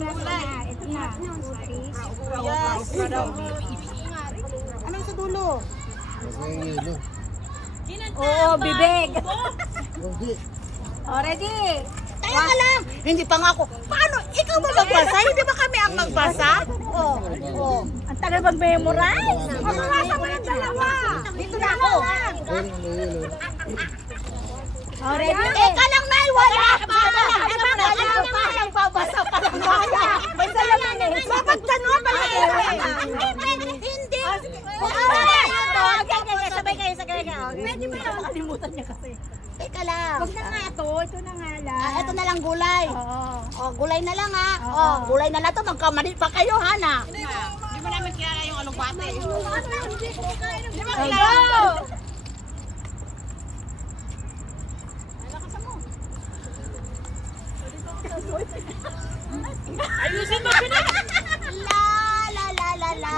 Ito na. Yes. Ano yung sa dulo? Oo, bibig. Hindi. Already. Tayo ka lang. Hindi pa nga ako. Paano? Ikaw ba magbasa? Hindi ba kami ang magbasa? Oo. Oh. Ang tagal mag-memorize. Mababasa mo ng dalawa. Dito na ako. Already. Eka lang, Nay. Wala pa. Eka na. Ikaw pa. Nagbabasa pa lang. May salamin eh. Bakit gano'n pala? Hindi. Sabay kayo, sabay kayo. Pwede ba na makalimutan niya kasi? Teka lang. Huwag na nga ito. Ito na nga lang. Ito na lang gulay. Oo. Oh, gulay na lang ha. Oo. Oh, gulay na lang to. Magkamali pa kayo, Hana. Hindi mo namin kilala yung alugbate. Di ba Go! Ayusin mo pinag! La la la la la.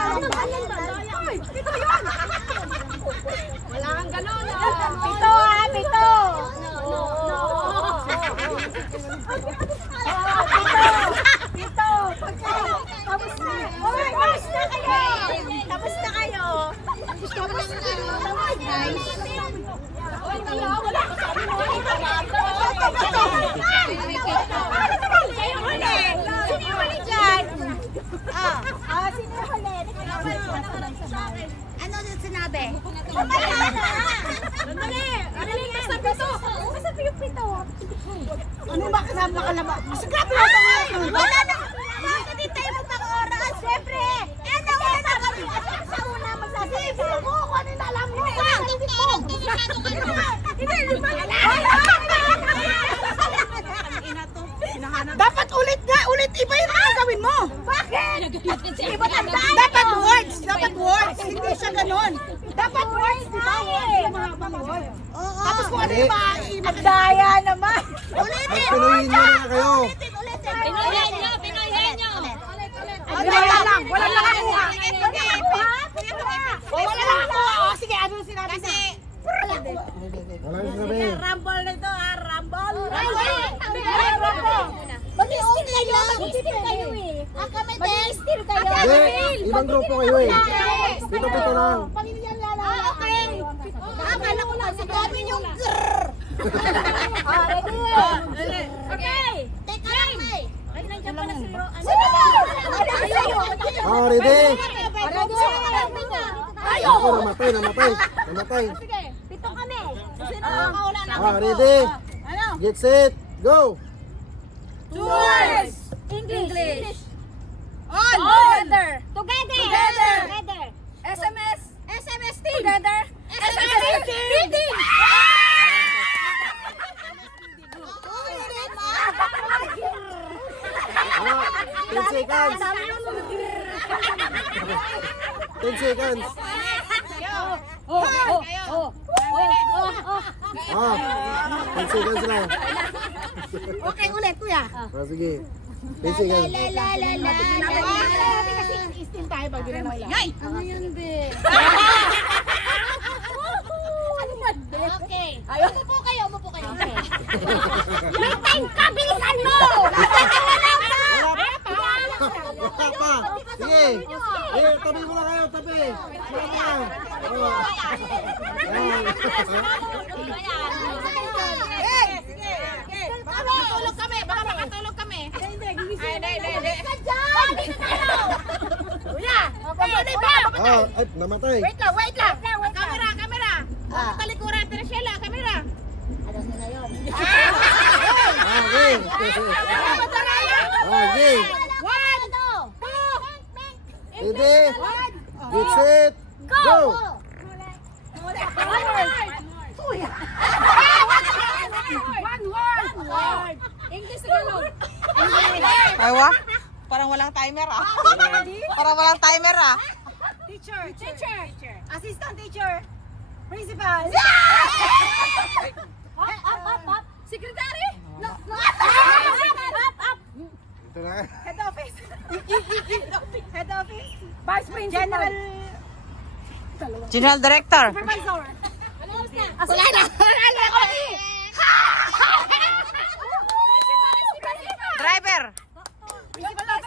Wala kang gano'n. Pito ah, pito. Pito. Tapos na. Oy, tapos na kayo. Tapos na kayo. Gusto mo lang guys. Kayo ulit. Sino yung ulit dyan? Sino yung ulit? Ano yung sinabi? Sandali. Sandali nga sa pito. Kasabi yung pito. Ano ba kasama ka na ba? Masagrabe na ito. Wala na. Bakit hindi tayo mag-oras? Siyempre. Wala na kami. Sa una magsasabi. Hindi mo ako. Ano na alam mo? Hindi ba? Dapat ulit nga. Ulit. Iba yung gagawin mo. Bakit? Iba tandaan. Dapat words. Dapat words. Hindi siya ganun. Dapat words. Diba? Oo. Tapos kung ano yung Ang daya naman. Ulitin! Pinuhin nyo na kayo. Ulitin! Pinuhin nyo! Wala lang! Wala lang nakuha! Wala lang nakuha! O sige, ano yung sinabi na? Walang sabi. Rumble nito ah, rumble. Mag-i-steal kayo! Mag-i-steal kayo eh! Kami din! Mag-i-steal kayo! Hindi, ibang grupo kayo eh. Pito-pito lang. Pamilya lang! Okay! Akala ko lang, sabi yung grrrr! Ready? Okay. Teka lang, May! Ay, nandiyan pa na si Ro. Ano? Ready? Tayo! Ako, namatay. Sige, pito kami. Sino ang kauna na? Ready? Ano? Get set, go! Words. English. On! Together. Together. SMS. SMS team! Together. SMS team! Ano? 10 seconds. 10 seconds. Oh. 10 seconds lang. Okay, ulit, kuya. Sige. 10 seconds. Steam tayo pag ginawa lang. Ano yun, be? Okay. Umupo kayo. Okay. May time ka! Bilisan mo! Wala pa. Sige. Tabi mo na kayo, tabi. Wala pa. Baka makatulog kami. Hindi. Kuya, pagulay pa. Ay, namatay. Wait lang. Camera. Talikuran, Tereshela, camera. Ano na yun? Okay. Okay. 1, 2, Ready? Get set, go! One word. English Tagalog. Aywa? Parang walang timer ah. Parang walang timer ah. Teacher. Assistant teacher. Principal. Up. Secretary. No. Up. Ito na. Head office. Head office. Vice principal. General Director. Supervisor. Wala na. Driver. Principal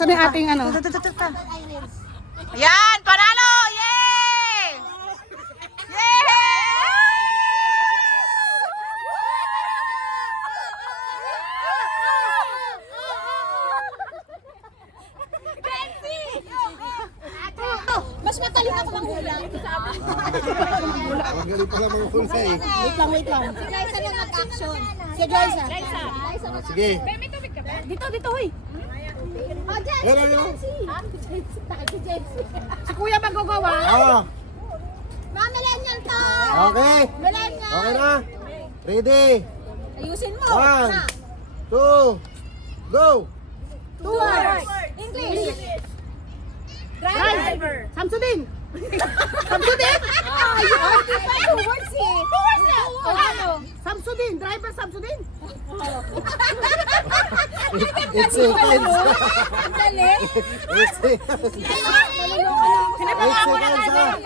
Asan yung ating ano? Ayan, panalo! Yay! Yay! Mas matalino ako ng hula. Magaling pala mga kulsa eh. Wait lang. Si Glyza na mag-action. Si Glyza. Sige. Dito, hoy. Oh, Jen. Yan, yan. Si Kuya magagawa. Ah, Mga millennial to. okay. Millennial. Okay na. Ready. Ayusin mo. 1, Na. 2, go. 2 words. English. Driver. Samsudin. Samsudin? Ayun. 2 words eh. 2 words na. Ano? Samsudin. Driver Samsudin. 8 seconds. Ang dali. 8 seconds. 8 seconds ha.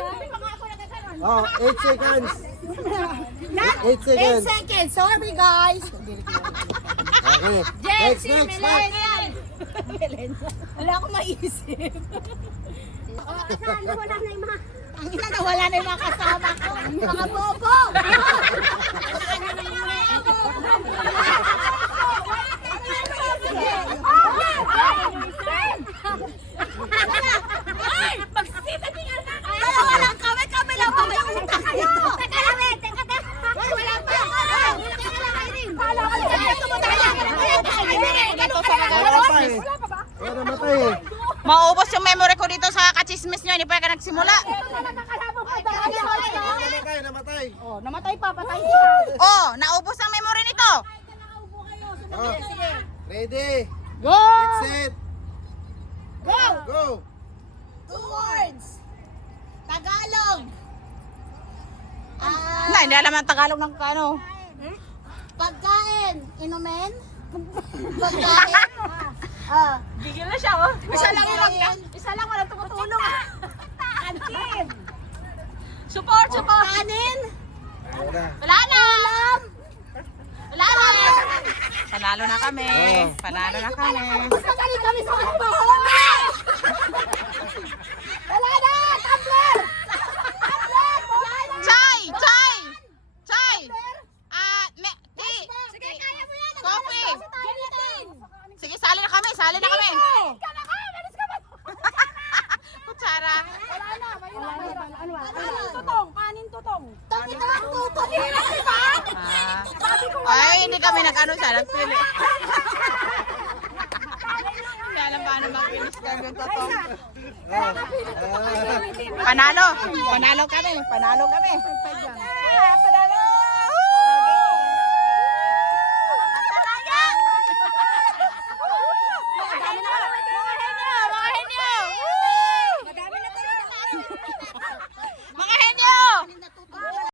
Oh, 8 seconds. 8 8 seconds. seconds. Sorry guys. Okay. Next. Millennial. Wala akong maisip. Wala na yung mga... Ang ina na wala na yung mga kasama ko. Mga bobo. Magsisita din yan na. Walang kami lang kami. Teka lang eh. Teka. Wala pa. Teka lang Irene. Wala namatay eh. Wala namatay eh. Maubos yung memory ko dito sa kachismis nyo. Hindi pa ka nagsimula. Namatay. Oh, namatay pa. Patay siya. Oh, naubos ang memory nito. Oh. Ready. Go! Get set. Go! Go. 2 words. Tagalog. Na, hindi alam ang Tagalog ng ano. Pagkain. Inumin. Pagkain. Bigyan na siya, oh. Isa lang walang tumutulong. Kantin. Support. Kanin. Wala. Wala na. Ulam. Wala na. Panalo na kami. Panalo na kami. Basta kami sa kanto. Wala na. Tumbler. Wala na. Chay! Tea! Sige, kaya mo yan. Coffee. Ginitin. Sige, sali na kami. Kutsara. Kanin tutong. Ito ang tutong. Hirap, di ba? Ay, hindi kami nag-ano siya. Nagpili. Hindi alam paano mag-finish kami yung totoo. Panalo kami.